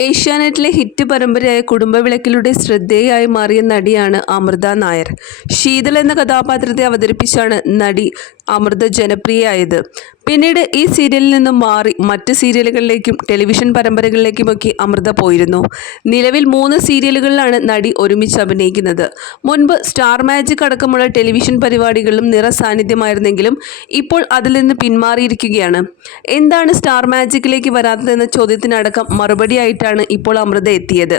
ഏഷ്യാനെറ്റിലെ ഹിറ്റ് പരമ്പരയായ കുടുംബവിളക്കിലൂടെ ശ്രദ്ധേയായി മാറിയ നടിയാണ് അമൃത നായർ. ശീതൾ എന്ന കഥാപാത്രത്തെ അവതരിപ്പിച്ചാണ് നടി അമൃത ജനപ്രിയയായത്. പിന്നീട് ഈ സീരിയലിൽ നിന്നും മാറി മറ്റ് സീരിയലുകളിലേക്കും ടെലിവിഷൻ പരമ്പരകളിലേക്കുമൊക്കെ അമൃത പോയിരുന്നു. നിലവിൽ മൂന്ന് സീരിയലുകളിലാണ് നടി ഒരുമിച്ച് അഭിനയിക്കുന്നത്. മുൻപ് സ്റ്റാർ മാജിക് അടക്കമുള്ള ടെലിവിഷൻ പരിപാടികളിലും നിറ സാന്നിധ്യമായിരുന്നെങ്കിലും ഇപ്പോൾ അതിൽ നിന്ന് പിന്മാറിയിരിക്കുകയാണ്. എന്താണ് സ്റ്റാർ മാജിക്കിലേക്ക് വരാത്തതെന്ന ചോദ്യത്തിനടക്കം മറുപടിയായിട്ടാണ് ഇപ്പോൾ അമൃത എത്തിയത്.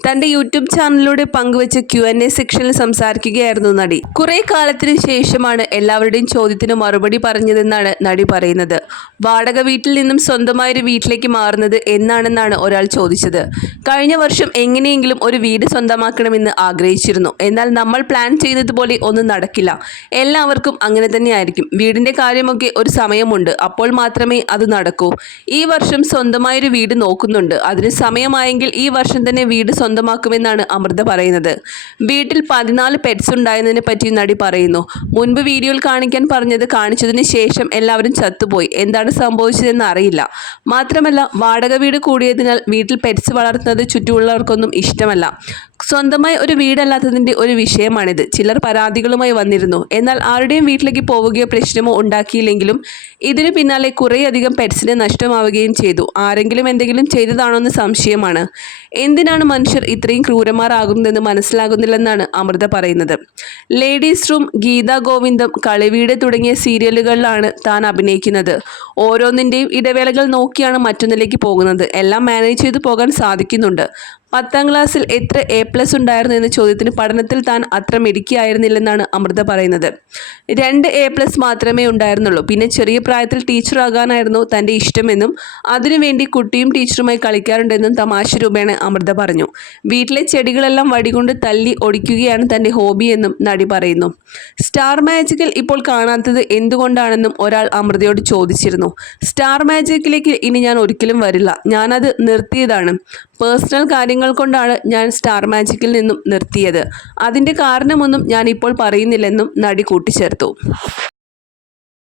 തന്റെ യൂട്യൂബ് ചാനലിലൂടെ പങ്കുവച്ച ക്യു എൻ എ സെക്ഷനിൽ സംസാരിക്കുകയായിരുന്നു നടി. കുറെ കാലത്തിന് ശേഷമാണ് എല്ലാവരുടെയും ചോദ്യത്തിന് മറുപടി പറഞ്ഞതെന്നാണ് നടി പറയുന്നത്. വാടക വീട്ടിൽ നിന്നും സ്വന്തമായ ഒരു വീട്ടിലേക്ക് മാറുന്നത് എന്നാണെന്നാണ് ഒരാൾ ചോദിച്ചത്. കഴിഞ്ഞ വർഷം എങ്ങനെയെങ്കിലും ഒരു വീട് സ്വന്തമാക്കണമെന്ന് ആഗ്രഹിച്ചിരുന്നു. എന്നാൽ നമ്മൾ പ്ലാൻ ചെയ്യുന്നതുപോലെ ഒന്നും നടക്കില്ല. എല്ലാവർക്കും അങ്ങനെ തന്നെയായിരിക്കും. വീടിന്റെ കാര്യമൊക്കെ ഒരു സമയമുണ്ട്. അപ്പോൾ മാത്രമേ അത് നടക്കൂ. ഈ വർഷം സ്വന്തമായൊരു വീട് നോക്കുന്നുണ്ട്. അതിന് സമയമായെങ്കിൽ ഈ വർഷം തന്നെ വീട് സ്വന്തമാക്കുമെന്നാണ് അമൃത പറയുന്നത്. വീട്ടിൽ പതിനാല് പെറ്റ്സ് ഉണ്ടായതിനെ പറ്റി നടി പറയുന്നു. മുൻപ് വീഡിയോയിൽ കാണിക്കാൻ പറഞ്ഞത് കാണിച്ചതിന് ശേഷം എല്ലാവരും ചത്തുപോയി. എന്താണ് സംഭവിച്ചതെന്ന് അറിയില്ല. മാത്രമല്ല വാടക വീട് കൂടിയതിനാൽ വീട്ടിൽ പെറ്റ്സ് വളർത്തുന്നത് ചുറ്റുമുള്ളവർക്കൊന്നും ഇഷ്ടമല്ല. സ്വന്തമായി ഒരു വീടല്ലാത്തതിന്റെ ഒരു വിഷയമാണിത്. ചിലർ പരാതികളുമായി വന്നിരുന്നു. എന്നാൽ ആരുടെയും വീട്ടിലേക്ക് പോവുകയോ പ്രശ്നമോ ഉണ്ടാക്കിയില്ലെങ്കിലും ഇതിനു പിന്നാലെ കുറേയധികം പെറ്റ്സിനെ നഷ്ടമാവുകയും ചെയ്തു. ആരെങ്കിലും എന്തെങ്കിലും ചെയ്തതാണോന്ന് സംശയമാണ്. എന്തിനാണ് മനുഷ്യർ ഇത്രയും ക്രൂരന്മാരാകുന്നതെന്ന് മനസ്സിലാകുന്നില്ലെന്നാണ് അമൃത പറയുന്നത്. ലേഡീസ് റൂം ഗീത ഗോവിന്ദം കളിവീട് തുടങ്ങിയ സീരിയലുകളിലാണ് താൻ അഭിനയിക്കുന്നത്. ഓരോന്നിന്റെയും ഇടവേളകൾ നോക്കിയാണ് മറ്റൊന്നിലേക്ക് പോകുന്നത്. എല്ലാം മാനേജ് ചെയ്തു പോകാൻ സാധിക്കുന്നുണ്ട്. പത്താം ക്ലാസ്സിൽ എത്ര എ പ്ലസ് ഉണ്ടായിരുന്നു എന്ന ചോദ്യത്തിന് പഠനത്തിൽ താൻ അത്ര മിടുക്കിയായിരുന്നില്ലെന്നാണ് അമൃത പറയുന്നത്. രണ്ട് എ പ്ലസ് മാത്രമേ ഉണ്ടായിരുന്നുള്ളൂ. പിന്നെ ചെറിയ പ്രായത്തിൽ ടീച്ചറാകാനായിരുന്നു തന്റെ ഇഷ്ടമെന്നും അതിനുവേണ്ടി കുട്ടിയും ടീച്ചറുമായി കളിക്കാറുണ്ടെന്നും തമാശ രൂപേണ അമൃത പറഞ്ഞു. വീട്ടിലെ ചെടികളെല്ലാം വടികൊണ്ട് തല്ലി ഒടിക്കുകയാണ് തന്റെ ഹോബിയെന്നും നടി പറയുന്നു. സ്റ്റാർ മാജിക്കിൽ ഇപ്പോൾ കാണാത്തത് എന്തുകൊണ്ടാണെന്നും ഒരാൾ അമൃതയോട് ചോദിച്ചിരുന്നു. സ്റ്റാർ മാജിക്കിലേക്ക് ഇനി ഞാൻ ഒരിക്കലും വരില്ല. ഞാനത് നിർത്തിയതാണ്. പേഴ്സണൽ കാര്യങ്ങൾ കൊണ്ടാണ് ഞാൻ സ്റ്റാർ മാജിക്കിൽ നിന്നും നിർത്തിയത്. അതിന്റെ കാരണമൊന്നും ഞാൻ ഇപ്പോൾ പറയുന്നില്ലെന്നും നടി കൂട്ടിച്ചേർത്തു.